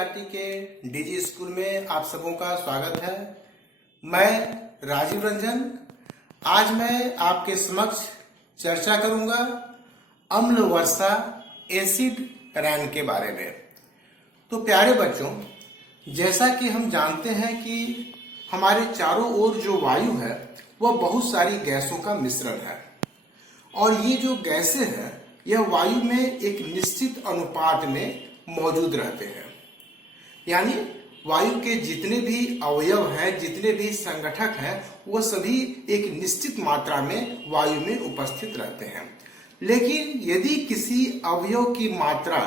NCERT के DG school में आप सबों का स्वागत है। मैं राजीव रंजन। आज मैं आपके समक्ष चर्चा करूंगा अम्ल वर्षा एसिड रैन के बारे में। तो प्यारे बच्चों, जैसा कि हम जानते हैं कि हमारे चारों ओर जो वायु है वह बहुत सारी गैसों का मिश्रण है और ये जो गैसें हैं यह वायु में एक निश्चित अनुपात में मौजूद रहते हैं। यानी वायु के जितने भी अवयव हैं, जितने भी संगठक हैं, वह सभी एक निश्चित मात्रा में वायु में उपस्थित रहते हैं। लेकिन यदि किसी अवयव की मात्रा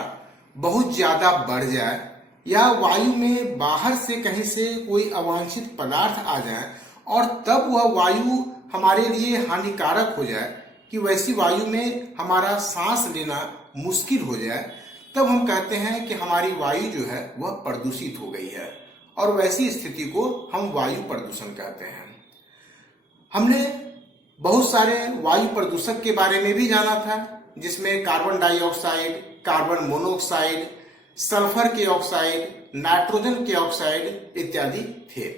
बहुत ज्यादा बढ़ जाए या वायु में बाहर से कहीं से कोई अवांछित पदार्थ आ जाए और तब वह वायु हमारे लिए हानिकारक हो जाए कि वैसी वायु में हमारा सांस लेना मुश्किल हो जाए, तब हम कहते हैं कि हमारी वायु जो है वह प्रदूषित हो गई है और वैसी स्थिति को हम वायु प्रदूषण कहते हैं। हमने बहुत सारे वायु प्रदूषक के बारे में भी जाना था, जिसमें carbon dioxide, carbon monoxide, sulphur के ऑक्साइड, नाइट्रोजन के ऑक्साइड इत्यादि थे।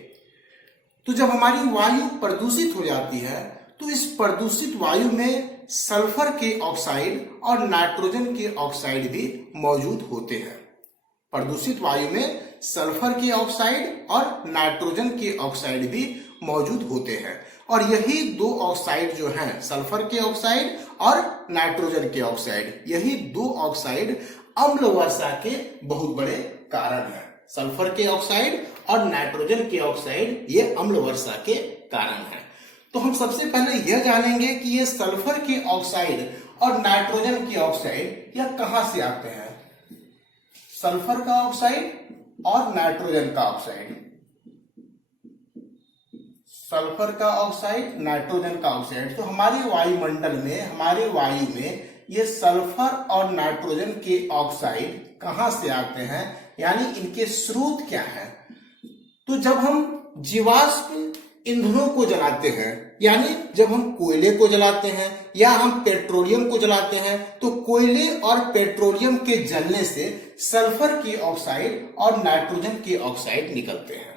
तो जब हमारी वायु प्रदूषित हो जाती है तो इस प्रदूषित वायु में सल्फर के ऑक्साइड और नाइट्रोजन के ऑक्साइड भी मौजूद होते हैं। प्रदूषित वायु में सल्फर के ऑक्साइड और नाइट्रोजन के ऑक्साइड भी मौजूद होते हैं और यही दो ऑक्साइड जो हैं, सल्फर के ऑक्साइड और नाइट्रोजन के ऑक्साइड, यही दो ऑक्साइड अम्ल वर्षा के बहुत बड़े कारण हैं। सल्फर के ऑक्साइड और नाइट्रोजन के ऑक्साइड ये अम्ल वर्षा के कारण हैं। तो हम सबसे पहले यह जानेंगे कि ये सल्फर के ऑक्साइड और नाइट्रोजन के ऑक्साइड यह कहां से आते हैं। सल्फर का ऑक्साइड और नाइट्रोजन का ऑक्साइड, सल्फर का ऑक्साइड, नाइट्रोजन का ऑक्साइड, तो हमारे वायुमंडल में, हमारे वायु में ये सल्फर और नाइट्रोजन के ऑक्साइड कहां से आते हैं, यानी इनके स्रोत क्या है। तो जब हम जीवाश्म ईंधनों को जलाते हैं, यानी जब हम कोयले को जलाते हैं या हम पेट्रोलियम को जलाते हैं, तो कोयले और पेट्रोलियम के जलने से सल्फर के ऑक्साइड और नाइट्रोजन के ऑक्साइड निकलते हैं।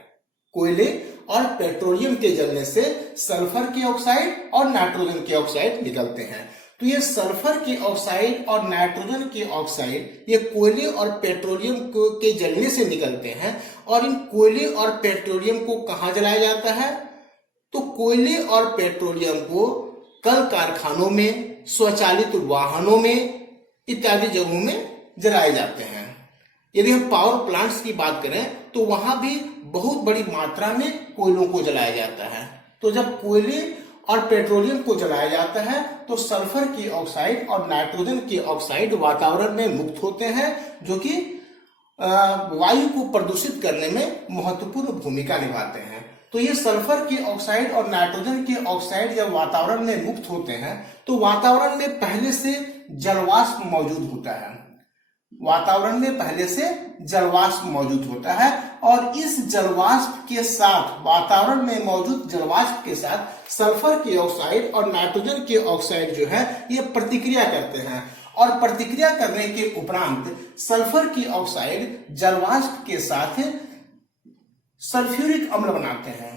कोयले और पेट्रोलियम के जलने से सल्फर के ऑक्साइड और नाइट्रोजन के ऑक्साइड निकलते हैं। तो ये सल्फर के ऑक्साइड और नाइट्रोजन के ऑक्साइड ये कोयले और पेट्रोलियम के जलने से निकलते हैं और इन कोयले और पेट्रोलियम को कहाँ जलाया जाता है, तो कोयले और पेट्रोलियम को कल कारखानों में, स्वचालित वाहनों में इत्यादि जगहों में जलाए जाते हैं। यदि हम पावर प्लांट्स की बात करें तो वहां भी बहुत बड़ी मात्रा में कोयलों को जलाया जाता है। तो जब कोयले और पेट्रोलियम को जलाया जाता है तो सल्फर के ऑक्साइड और नाइट्रोजन के ऑक्साइड वातावरण में मुक्त होते हैं, जो कि वायु को प्रदूषित करने में महत्वपूर्ण भूमिका निभाते हैं। तो ये सल्फर के ऑक्साइड और नाइट्रोजन के ऑक्साइड जब वातावरण में मुक्त होते हैं तो वातावरण में पहले से जलवाष्प मौजूद होता है। वातावरण में पहले से जलवाष्प मौजूद होता है और इस जलवाष्प के साथ, वातावरण में मौजूद जलवाष्प के साथ सल्फर के ऑक्साइड और नाइट्रोजन के ऑक्साइड जो है ये प्रतिक्रिया करते हैं और प्रतिक्रिया करने के उपरांत सल्फर की ऑक्साइड जलवाष्प के साथ सल्फ्यूरिक अम्ल बनाते हैं,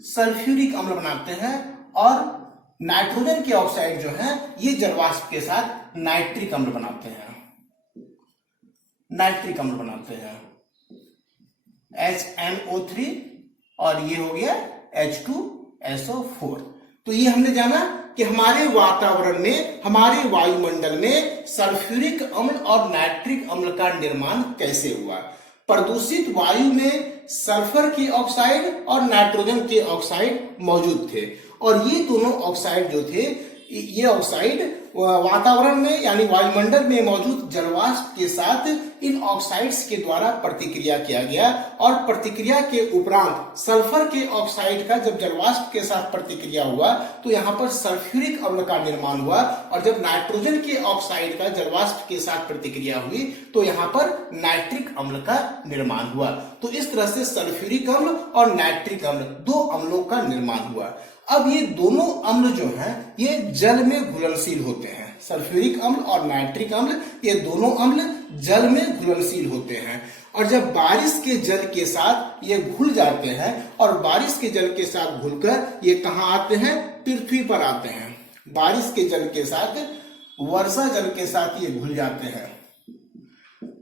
सल्फ्यूरिक अम्ल बनाते हैं और नाइट्रोजन के ऑक्साइड जो है ये जलवाष्प के साथ नाइट्रिक अम्ल बनाते हैं, नाइट्रिक अम्ल बनाते हैं, HNO3 और ये हो गया H2SO4। तो ये हमने जाना कि हमारे वातावरण में, हमारे वायुमंडल में सल्फ्यूरिक अम्ल और नाइट्रिक अम्ल का निर्माण कैसे हुआ। प्रदूषित वायु में सल्फर की ऑक्साइड और नाइट्रोजन के ऑक्साइड मौजूद थे और ये दोनों ऑक्साइड जो थे, ये ऑक्साइड वातावरण में यानी वायुमंडल में मौजूद जलवाष्प के साथ इन ऑक्साइड्स के द्वारा प्रतिक्रिया किया गया और प्रतिक्रिया के उपरांत सल्फर के ऑक्साइड का जब जलवाष्प के साथ प्रतिक्रिया हुआ तो यहाँ पर सल्फ्यूरिक अम्ल का निर्माण हुआ और जब नाइट्रोजन के ऑक्साइड का जलवाष्प के साथ प्रतिक्रिया हुई तो यहाँ पर नाइट्रिक अम्ल का निर्माण हुआ। तो इस तरह से सल्फ्यूरिक अम्ल और नाइट्रिक अम्ल दो अम्लों का निर्माण हुआ। अब ये दोनों अम्ल जो हैं ये जल में घुलनशील होते हैं, सल्फ्यूरिक अम्ल और नाइट्रिक अम्ल, ये दोनों अम्ल जल में घुलनशील होते हैं। और जब बारिश के जल के साथ ये घुल जाते हैं और बारिश के जल के साथ घुलकर ये कहाँ आते हैं, पृथ्वी पर आते हैं। बारिश के जल के साथ वर्षा जल के साथ ये घुल जाते हैं,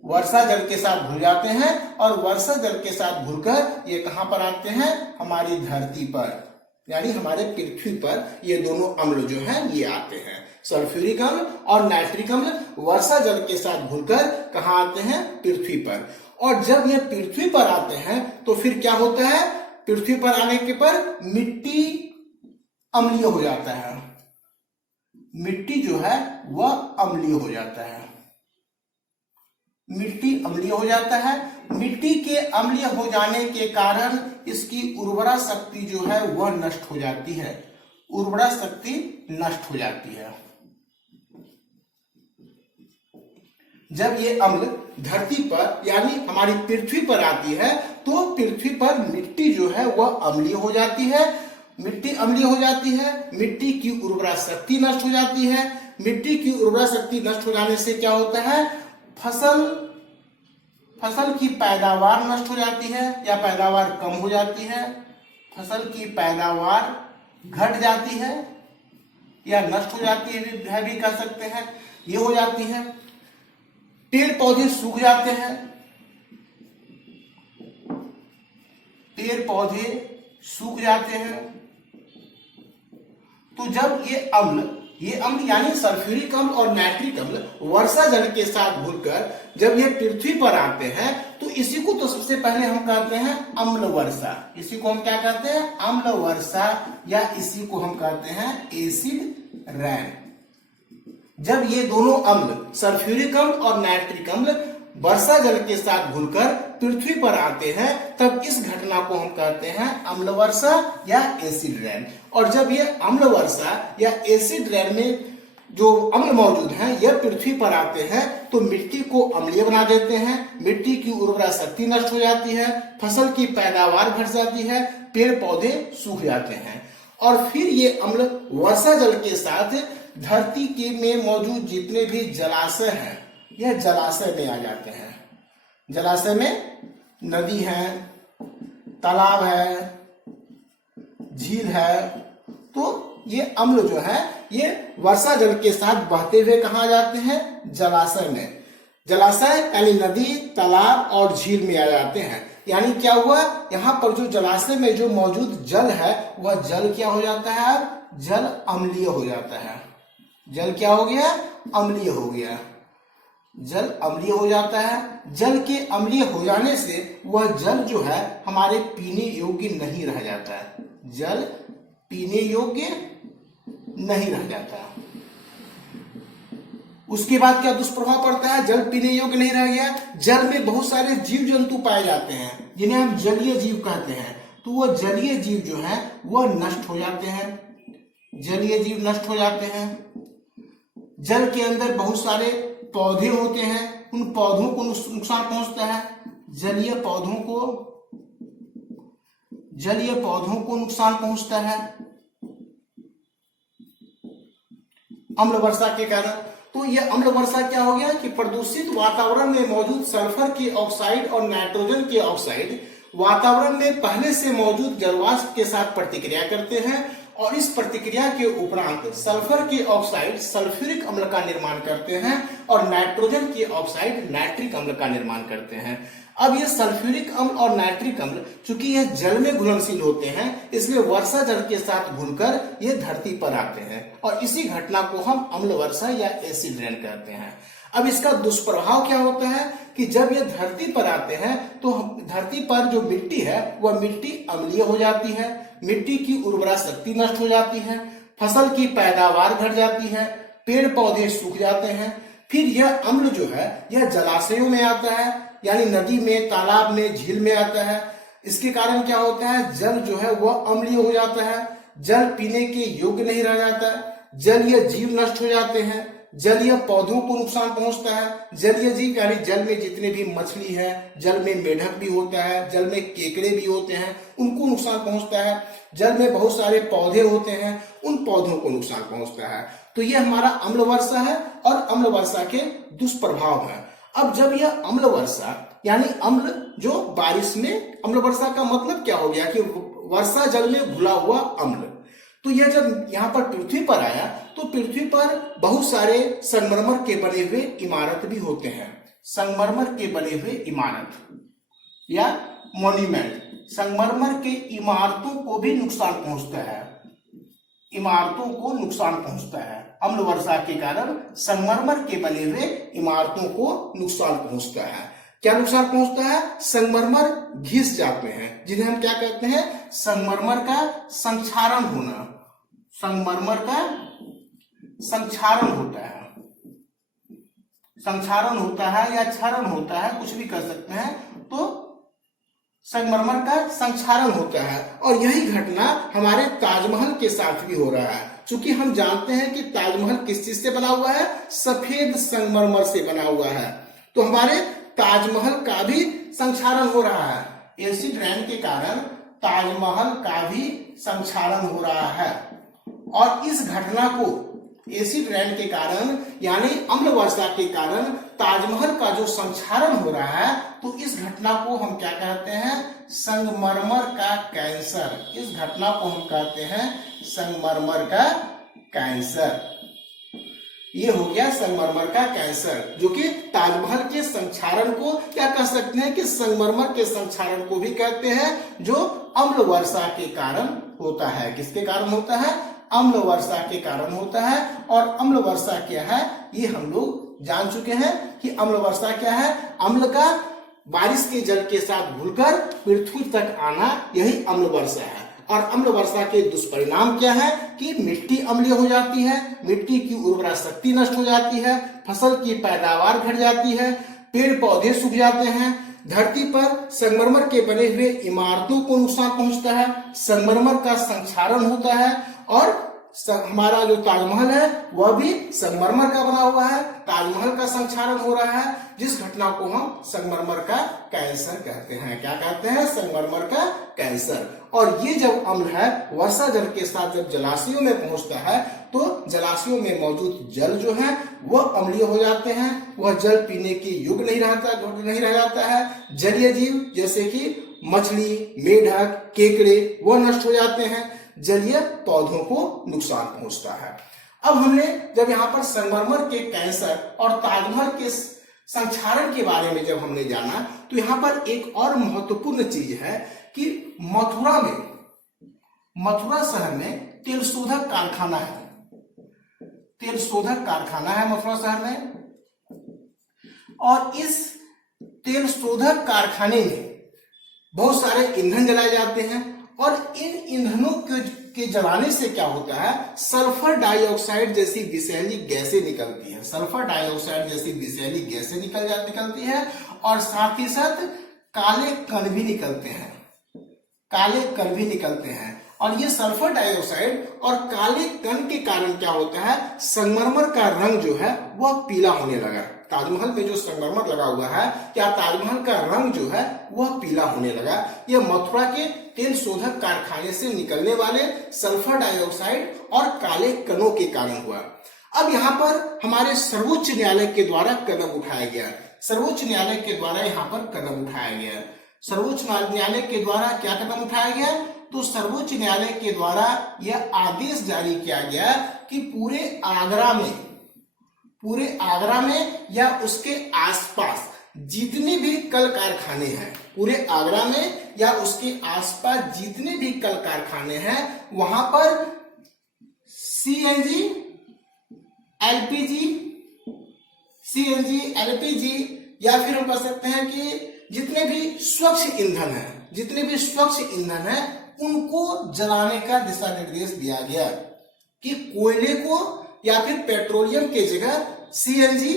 वर्षा जल के साथ घुल जाते हैं और वर्षा जल के साथ घुलकर ये कहां पर आते हैं, हमारी धरती पर, यानी हमारे पृथ्वी पर ये दोनों अम्ल जो हैं ये आते हैं। सल्फ्यूरिक अम्ल और नाइट्रिक अम्ल वर्षा जल के साथ घुलकर कहां आते हैं, पृथ्वी पर। और जब ये पृथ्वी पर आते हैं तो फिर क्या होता है, पृथ्वी पर आने के पर मिट्टी अम्लीय हो जाता है, मिट्टी जो है वह अम्लीय हो जाता है, मिट्टी अम्लीय हो जाता है। मिट्टी के अम्लीय हो जाने के कारण इसकी उर्वरा शक्ति जो है वह नष्ट हो जाती है, उर्वरा शक्ति नष्ट हो जाती है। जब ये अम्ल धरती पर यानी हमारी पृथ्वी पर आती है तो पृथ्वी पर मिट्टी जो है वह अम्लीय हो जाती है, मिट्टी अम्लीय हो जाती है, मिट्टी की उर्वरा शक्ति नष्ट हो जाती है। मिट्टी की उर्वरा शक्ति नष्ट हो जाने से क्या होता है, फसल की पैदावार नष्ट हो जाती है या पैदावार कम हो जाती है, फसल की पैदावार घट जाती है या नष्ट हो जाती है भी कह सकते हैं, ये हो जाती है। पेड़ पौधे सूख जाते हैं, पेड़ पौधे सूख जाते हैं। तो जब ये अम्ल यानी सल्फ्यूरिक अम्ल और नाइट्रिक अम्ल वर्षा जल के साथ घुलकर जब ये पृथ्वी पर आते हैं तो इसी को तो सबसे पहले हम कहते हैं अम्ल वर्षा। इसी को हम क्या कहते हैं, अम्ल वर्षा, या इसी को हम कहते हैं एसिड रेन। जब ये दोनों अम्ल सल्फ्यूरिक अम्ल और नाइट्रिक अम्ल वर्षा जल के साथ घुलकर पृथ्वी पर आते हैं तब इस घटना को हम कहते हैं अम्ल वर्षा या एसिड रेन। और जब ये अम्ल वर्षा या एसिड रेन में जो अम्ल मौजूद हैं यह पृथ्वी पर आते हैं तो मिट्टी को अम्लीय बना देते हैं, मिट्टी की उर्वरा शक्ति नष्ट हो जाती है, फसल की पैदावार घट जाती है, पेड़ पौधे सूख जाते हैं। और फिर ये अम्ल वर्षा जल के साथ धरती के में मौजूद जितने भी जलाशय हैं यह जलाशय में आ जाते हैं। जलाशय में नदी है, तालाब है, झील है, तो ये अम्ल जो है ये वर्षा जल के साथ बहते हुए कहाँ जाते हैं, जलाशय में। जलाशय यानी नदी, तालाब और झील में आ जाते हैं। यानी क्या हुआ, यहाँ पर जो जलाशय में जो मौजूद जल है वह जल क्या हो जाता है, जल अम्लीय हो जाता है। जल क्या हो गया, अम्लीय हो गया, जल अम्लीय हो जाता है। जल के अम्लीय हो जाने से वह जल जो है हमारे पीने योग्य नहीं रह जाता है, जल पीने योग्य नहीं रह जाता। उसके बाद क्या दुष्प्रभाव पड़ता है, जल पीने योग्य नहीं रह गया, जल में बहुत सारे जीव जंतु पाए जाते हैं जिन्हें हम जलीय जीव कहते हैं, तो वह जलीय जीव जो है वह नष्ट हो जाते हैं, जलीय जीव नष्ट हो जाते हैं। जल के अंदर बहुत सारे पौधे होते हैं, उन पौधों को नुकसान पहुंचता है, जलीय पौधों को नुकसान पहुंचता है अम्ल वर्षा के कारण। तो यह अम्ल वर्षा क्या हो गया कि प्रदूषित वातावरण में मौजूद सल्फर के ऑक्साइड और नाइट्रोजन के ऑक्साइड वातावरण में पहले से मौजूद जलवाष्प के साथ प्रतिक्रिया करते हैं और इस प्रतिक्रिया के उपरांत सल्फर के ऑक्साइड सल्फ्यूरिक अम्ल का निर्माण करते हैं और नाइट्रोजन के ऑक्साइड नाइट्रिक अम्ल का निर्माण करते हैं। अब ये सल्फ्यूरिक अम्ल और नाइट्रिक अम्ल चूंकि ये जल में घुलनशील होते हैं इसलिए वर्षा जल के साथ घुलकर ये धरती पर आते हैं और इसी घटना को हम अम्ल वर्षा या एसिड रेन कहते हैं। अब इसका दुष्प्रभाव क्या होता है कि जब ये धरती पर आते हैं तो धरती पर जो मिट्टी है वह मिट्टी अम्लीय हो जाती है, मिट्टी की उर्वरा शक्ति नष्ट हो जाती है, फसल की पैदावार घट जाती है, पेड़ पौधे सूख जाते हैं। फिर यह अम्ल जो है यह जलाशयों में आता है, यानी नदी में, तालाब में, झील में आता है। इसके कारण क्या होता है, जल जो है वह अम्लीय हो जाता है, जल पीने के योग्य नहीं रह जाता है, जलीय जीव नष्ट हो जाते हैं, जलीय पौधों को नुकसान पहुंचता है। जलीय जीव यानी जल में जितने भी मछली है, जल में मेढक भी होता है, जल में केकड़े भी होते हैं, उनको नुकसान पहुंचता है। जल में बहुत सारे पौधे होते हैं, उन पौधों को नुकसान पहुंचता है। तो ये हमारा अम्ल वर्षा है और अम्ल वर्षा के दुष्प्रभाव है। अब जब यह अम्ल वर्षा यानी अम्ल जो बारिश में, अम्ल वर्षा का मतलब क्या हो गया कि वर्षा जल में घुला हुआ अम्ल, तो यह जब यहाँ पर पृथ्वी पर आया तो पृथ्वी पर बहुत सारे संगमरमर के बने हुए इमारत भी होते हैं। संगमरमर के बने हुए इमारत या मॉन्यूमेंट, संगमरमर के इमारतों को भी नुकसान पहुंचता है, इमारतों को नुकसान पहुंचता है। अम्ल वर्षा के कारण संगमरमर के बने हुए इमारतों को नुकसान पहुंचता है। क्या नुकसान पहुंचता है? संगमरमर घिस जाते हैं, जिन्हें हम क्या कहते हैं? संगमरमर का संक्षारण होना। संगमरमर का संक्षारण होता है, संक्षारण होता है या क्षरण होता है, कुछ भी कर सकते हैं। तो संगमरमर का संक्षारण होता है और यही घटना हमारे ताजमहल के साथ भी हो रहा है। क्योंकि हम जानते हैं कि ताजमहल किस चीज से बना हुआ है? सफेद संगमरमर से बना हुआ है। तो हमारे ताजमहल का भी संक्षारण हो रहा है। एसिड रेन के कारण ताजमहल का भी संक्षारण हो रहा है और इस घटना को एसिड रेन के कारण यानी अम्ल वर्षा के कारण ताजमहल का जो संक्षारण हो रहा है, तो इस घटना को हम क्या कहते हैं? संगमरमर का कैंसर। इस घटना को हम कहते हैं संगमरमर का कैंसर। ये हो गया संगमरमर का कैंसर, जो कि ताजमहल के संक्षारण को क्या कह सकते हैं कि संगमरमर के संक्षारण को भी कहते हैं, जो अम्ल वर्षा के कारण होता है। किसके कारण होता है? अम्ल वर्षा के कारण होता है। और अम्ल वर्षा क्या है ये हम लोग जान चुके हैं कि अम्ल वर्षा क्या है। अम्ल का बारिश के जल के साथ घुलकर पृथ्वी तक आना, यही अम्ल वर्षा है। और अम्ल वर्षा के दुष्परिणाम क्या है कि मिट्टी अम्लीय हो जाती है, मिट्टी की उर्वरा शक्ति नष्ट हो जाती है, फसल की पैदावार घट जाती है, पेड़ पौधे सूख जाते हैं, धरती पर संगमरमर के बने हुए इमारतों को नुकसान पहुंचता है, संगमरमर का संक्षारण होता है और हमारा जो ताजमहल है वह भी संगमरमर का बना हुआ है। ताजमहल का संक्षारण हो रहा है, जिस घटना को हम संगमरमर का कैंसर कहते हैं। क्या कहते हैं? संगमरमर का कैंसर। और ये जब अम्ल है वर्षा जल के साथ जब जलाशयों में पहुंचता है, तो जलाशयों में मौजूद जल जो है वह अम्लीय हो जाते हैं, वह जल पीने के योग्य नहीं रह जाता है। जलीय जीव जैसे कि मछली, मेढक, केकड़े वह नष्ट हो जाते हैं, जलीय पौधों को नुकसान पहुंचता है। अब हमने जब यहाँ पर संगमरमर के कैंसर और ताजमहल के संक्षारण के बारे में जब हमने जाना, तो यहाँ पर एक और महत्वपूर्ण चीज है कि मथुरा शहर में तेल शोधक कारखाना है। तेल शोधक कारखाना है मथुरा शहर में, और इस तेल शोधक कारखाने में बहुत सारे ईंधन जलाए जाते हैं और इन ईंधनों के जलाने से क्या होता है? सल्फर डाइऑक्साइड जैसी विषैली गैसें निकलती है। सल्फर डाइऑक्साइड जैसी विषैली गैसें निकलती है और साथ ही साथ काले कण भी निकलते हैं। काले कण भी निकलते हैं और ये सल्फर डाइऑक्साइड और काले कण के कारण क्या होता है? संगमरमर का रंग जो है वह पीला होने लगा। ताजमहल में जो संगमरमर लगा हुआ है, क्या ताजमहल का रंग जो है वह पीला होने लगा। यह मथुरा के तेल शोधक कारखाने से निकलने वाले सल्फर डाइऑक्साइड और काले कणों के कारण हुआ। अब यहाँ पर हमारे सर्वोच्च न्यायालय के द्वारा कदम उठाया गया। सर्वोच्च न्यायालय के द्वारा यहाँ पर कदम उठाया गया। सर्वोच्च न्यायालय के द्वारा क्या कदम उठाया गया? तो सर्वोच्च न्यायालय के द्वारा यह आदेश जारी किया गया कि पूरे आगरा में या उसके आसपास जितने भी कल कारखाने हैं, पूरे आगरा में या उसके आसपास जितने भी कल कारखाने हैं, वहां पर सीएनजी, एलपीजी या फिर हम कह सकते हैं कि जितने भी स्वच्छ ईंधन है उनको जलाने का दिशा निर्देश दिया गया कि कोयले को या फिर पेट्रोलियम के जगह सीएनजी,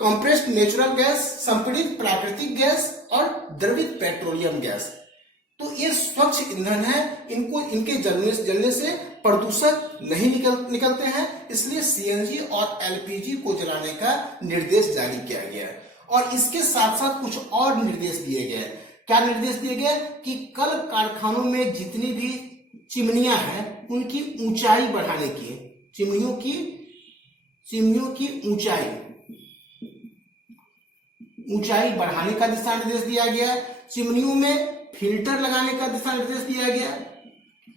कंप्रेस्ड नेचुरल गैस, संपीड़ित प्राकृतिक गैस और द्रवित पेट्रोलियम गैस, तो ये स्वच्छ ईंधन है। इनके जलने से प्रदूषक नहीं निकलते हैं, इसलिए सीएनजी और एलपीजी को जलाने का निर्देश जारी किया गया। और इसके साथ साथ कुछ और निर्देश दिए गए। क्या निर्देश दिए गए? कि कल कारखानों में जितनी भी चिमनियां हैं उनकी ऊंचाई बढ़ाने की, चिमनियों की चिमनियों की ऊंचाई बढ़ाने का दिशा निर्देश दिया गया। चिमनियों में फिल्टर लगाने का दिशा निर्देश दिया गया,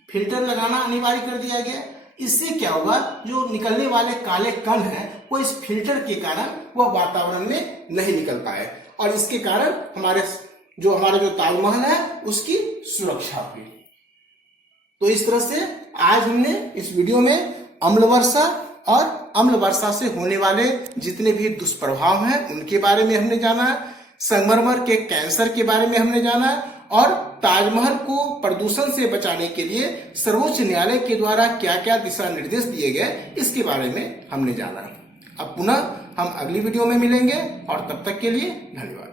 फिल्टर लगाना अनिवार्य कर दिया गया। इससे क्या होगा, जो निकलने वाले काले कण हैं वो इस फिल्टर के कारण वह वातावरण में नहीं निकल पाए और इसके कारण हमारा जो ताजमहल है उसकी सुरक्षा हुई। तो इस तरह से आज हमने इस वीडियो में अम्ल वर्षा और अम्ल वर्षा से होने वाले जितने भी दुष्प्रभाव हैं उनके बारे में हमने जाना, संगमरमर के कैंसर के बारे में हमने जाना और ताजमहल को प्रदूषण से बचाने के लिए सर्वोच्च न्यायालय के द्वारा क्या क्या दिशा निर्देश दिए गए इसके बारे में हमने जाना। अब पुनः हम अगली वीडियो में मिलेंगे और तब तक के लिए धन्यवाद।